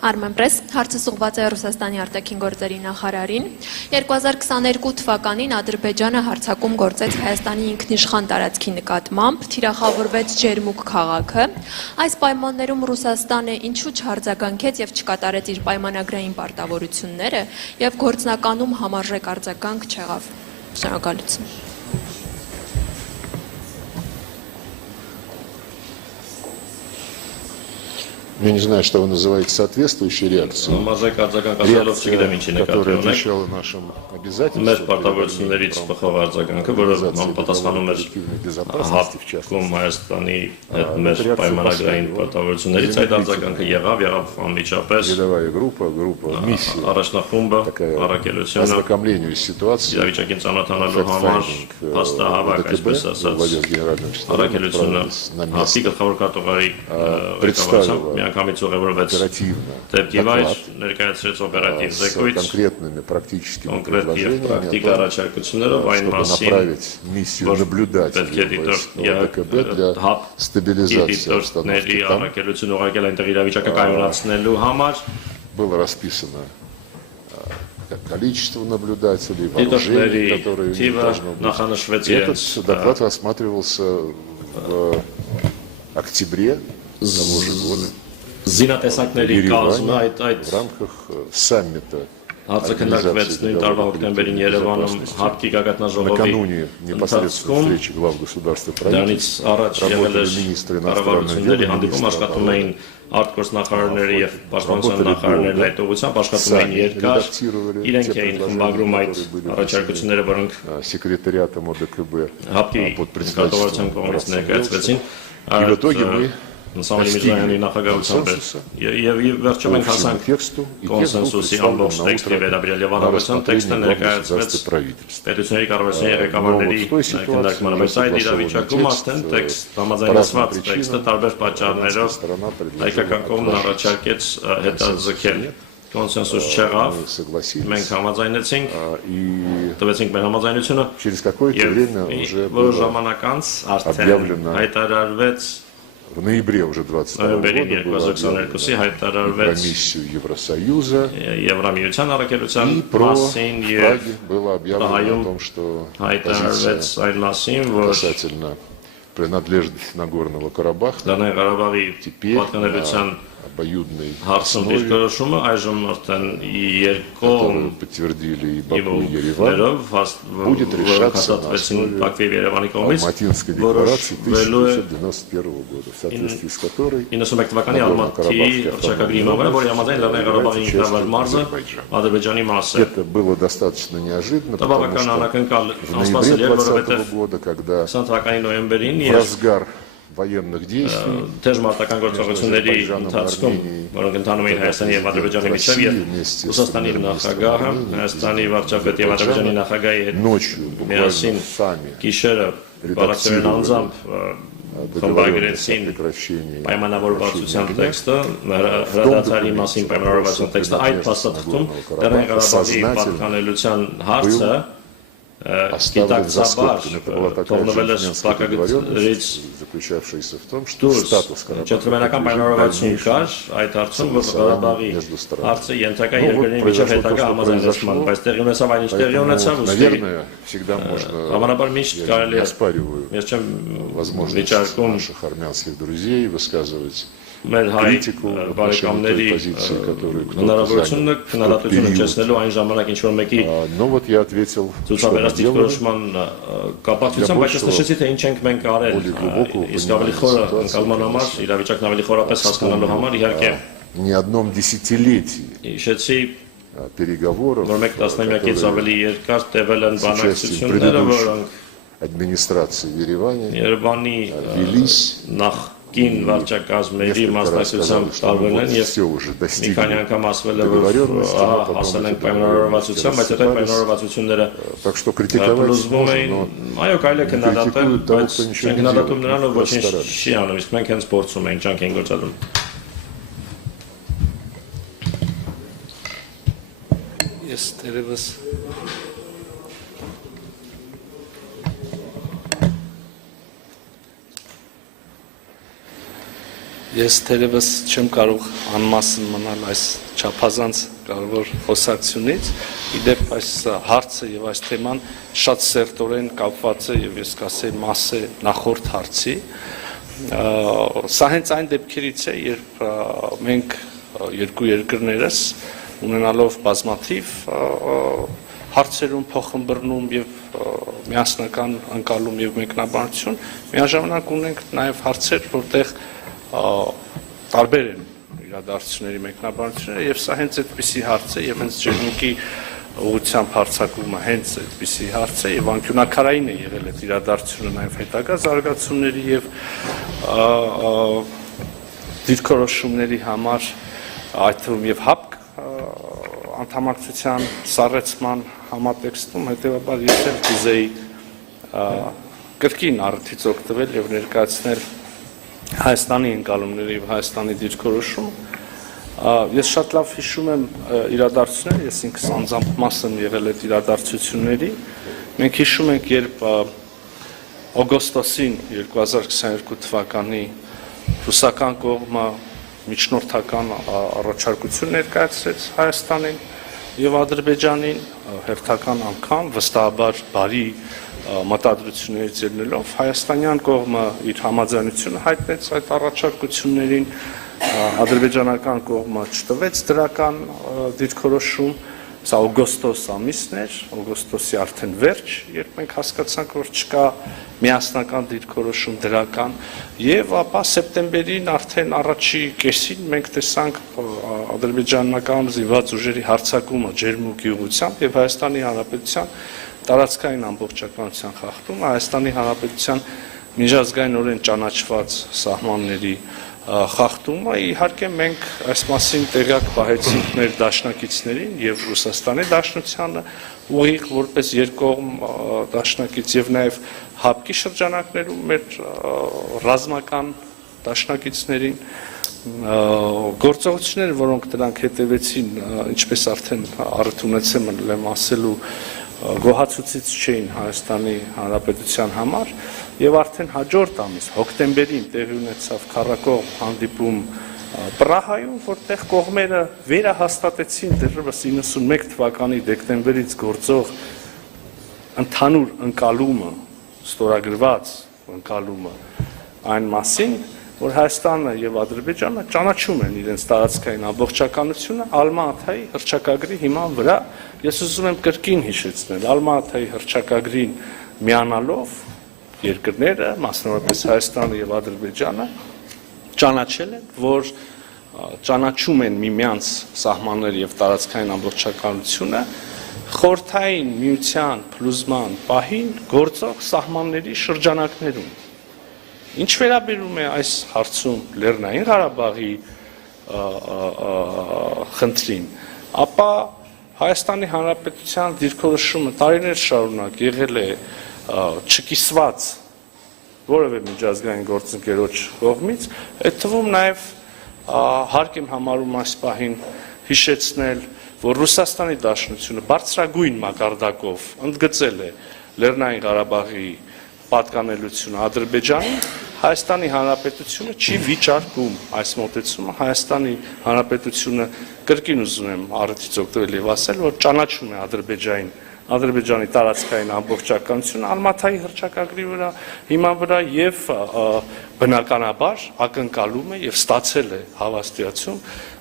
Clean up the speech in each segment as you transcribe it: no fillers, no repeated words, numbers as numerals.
Armenpress հարցը ուղղված է Ռուսաստանի արտաքին գործերի նախարարին 2022 թվականին Ադրբեջանը հարձակում գործեց Հայաստանի ինքնիշխան տարածքի նկատմամբ, թիրախավորվեց Ջերմուկ քաղաքը։ Այս պայմաններում Ռուսաստանը ինչու չարձագանքեց եւ չկատարեց իր պայմանագրային պարտավորությունները եւ գործնականում համարժեք արձագանք չեղավ։ Շնորհակալություն։ Я не знаю, что вы называете соответствующей реакцией, которая отвечала нашим обязательствам коллективной безопасности, в частности, передовая группа, миссия, такая ознакомлению с ситуацией, представила оперативно доклад с конкретными практическими предложениями, чтобы направить миссию наблюдателей ОДКБ для стабилизации обстановки там. Было расписано количество наблюдателей, вооружений, которые у них должно быть. Этот доклад рассматривался в октябре того же года. В рамках саммита накануне непосредственно встречи глав государств и правительств работали министры иностранных дел и министры работали сами, редактировали те предложения, которые были секретариатом ОДКБ под председательством иностранных дел. И в итоге мы достигли консенсуса по тексту, и текст был представлен на утро на рассмотрение глав государств и правительств. Но вот в той ситуации уже согласованный текст по разным причинам украинская сторона предложила Կոնսենսուս չեղավ, մենք համաձայնեցինք, через какое-то время уже որոշ ժամանակ անց արդեն հայտարարվեց в ноябре уже 22 года было про миссию Евросоюза, и про Праге было объявлено о том, что позиция касательно принадлежности Нагорного Карабаха теперь на обоюдной основе, которую подтвердили и Баку, и Ереван, будет решаться на основе Алматинской декларации 1991 года, в соответствии с которой Нагорно-Карабахский Азербайджан. Это было достаточно неожиданно, потому что в ноябре 2020 года, когда в разгар военных действий Азербайджаном, Арменией, ночью буквально сами редактировали договоренность о прекращении текста, в том документе Нагорного-Карабаха сознательно был оставлен за скобками. Это была такая джентльменская договоренность, заключавшаяся в том, что статус Карабаха между странами. Поэтому, наверное, всегда можно, я не оспариваю возможность наших армянских друзей высказывать критику в отношении той позиции, которую кто-то занял в тот период. Но вот я ответил, что мы делаем для большего, более глубокого понимания ситуации, ни одном десятилетии переговоров, которые с участием предыдущих администраций в Ереване велись. Կին վարչակազմերի մասնակցությամբ տարվել են եւ մի քանի անգամ ասվել է որ հասել են պայմանավորվածության, բայց այդ պայմանավորվածությունները փլուզվում էին, այո կարելի է քննադատել, բայց չեն քննադատում նրան ով ոչինչ չի անում, իսկ մենք հենց փորձում ենք, ջանք ենք գործադրում։ Ես դերևս Ես թերևս չեմ կարող անմասն մնալ այս չափազանց կարևոր խոսակցությունից, իդեպ այս հարցը եւ այս թեման շատ սերտորեն կապված է եւ ես կասեի մաս է նախորդ հարցի, սա հենց այն դեպքերից է, երբ մենք երկու երկրներս ունենալով բազմաթիվ հարցերում փոխըմբռնում եւ միասնական ընկալում եւ մեկնաբանություն, միաժամանակ ունենք նաեւ հարցեր, որտեղ տարբեր են իրադարձությունների մեկնաբանությունները եւ սա հենց այդպիսի հարց է եւ հենց ջերմուկի ուղղությամբ հարձակումը հենց այդպիսի հարց է եւ անկյունակարային է եղել այդ իրադարձությունը նաեւ հետագա զարգացումների եւ դիրքորոշումների համար այդ թվում եւ ՀԱՊԿ անդամակցության սառեցման համատեքստում հետեւաբար ես էլ կուզեի կրկին առիթից օգտվել եւ ներկայացնել Հայաստանի ընկալումները եւ Հայաստանի դիրքորոշում ես շատ լավ հիշում եմ իրադարձությունները ես ինքս անձամբ մաս եմ եղել այդ իրադարձությունների մենք հիշում ենք երբ օգոստոսին 2022 թվականի ռուսական կողմը միջնորդական առաջարկություն ներկայացրեց Հայաստանին եւ Ադրբեջանին հերթական անգամ վստահաբար բարի մտադրություններից ելնելով հայաստանյան կողմը իր համաձայնությունը հայտնեց այդ առաջարկություններին ադրբեջանական կողմը չտվեց դրական դիրքորոշում սա օգոստոս ամիսն էր օգոստոսի արդեն վերջ երբ մենք հասկացանք որ չկա միասնական դիրքորոշում դրական եւ ապա սեպտեմբերին արդեն առաջի կեսին մենք տեսանք ադրբեջանական զինված ուժերի հարձակումը ջերմուկի ուղղությամբ եւ Հայաստանի Հանրապետության տարածքային ամբողջականության խախտումը Հայաստանի Հանրապետության միջազգայինորեն ճանաչված սահմանների խախտումը իհարկե մենք այս մասին տեղյակ պահեցինք մեր դաշնակիցներին եւ Ռուսաստանի դաշնությանը ուղիղ որպես երկկողմ դաշնակից եւ նաեւ ՀԱՊԿ-ի շրջանակներում մեր ռազմական դաշնակիցներին գործողությունները որոնք դրանք հետևեցին ինչպես արդեն առիթ ունեցեմ ասելու գոհացուցիչ չէին Հայաստանի Հանրապետության համար եւ արդեն հաջորդ ամիս հոկտեմբերին տեղի ունեցավ քառակողմ հանդիպում Պրահայում, որտեղ կողմերը վերահաստատեցին դեռևս 91 թվականի դեկտեմբերից գործող ընդհանուր ընկալումը, ստորագրված ընկալումը այն մասին, որ Հայաստանը եւ Ադրբեջանը ճանաչում են իրենց տարածքային ամբողջականությունը Ալմա-Աթայի հռչակագրի հիման վրա։ Ես ուզում եմ կրկին հիշեցնել, Ալմա-Աթայի հռչակագրին միանալով երկրները, մասնավորապես Հայաստանը եւ Ադրբեջանը, ճանաչել են, որ ճանաչում են միմյանց սահմաններ եւ տարածքային ամբողջականությունը խորհրդային միության փլուզման պահին գործող սահմանների շրջանակներում։ Ինչ վերաբերում է այս հարցում Լեռնային Ղարաբաղի խնդրին, ապա Հայաստանի Հանրապետության դիրքորոշումը տարիներ շարունակ եղել է չկիսված որևէ միջազգային գործընկերոջ կողմից, այդ թվում նաև հարկ եմ համարում այս պահին հիշեցնել, որ Ռուսաստանի Դաշնությունը բարձրագույն մակարդակով ընդգծել է Լեռնային Ղարաբաղի պատկանելությունը Ադրբեջանին, Հայաստանի Հանրապետությունը չի վիճարկում այս մոտեցումը, Հայաստանի Հանրապետությունը կրկին ուզում եմ առիթից օգտվել եւ ասել, որ ճանաչում է Ադրբեջանի տարածքային ամբողջականությունը Ալմաթայի հռչակագրի վրա, հիման վրա եւ բնականաբար ակնկալում է եւ ստացել է հավաստիացում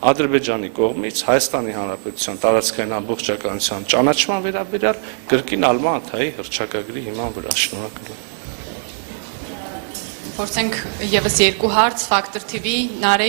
Ադրբեջանի կողմից Հայաստանի Հանրապետության տարածքային ամբողջականության ճանաչման վերաբերյալ կրկին Ալմա-Աթայի հռչակագրի հիման վրա։ Շնորհակալ եմ։ Փորձենք եւս երկու հարց Factor TV Նարեկ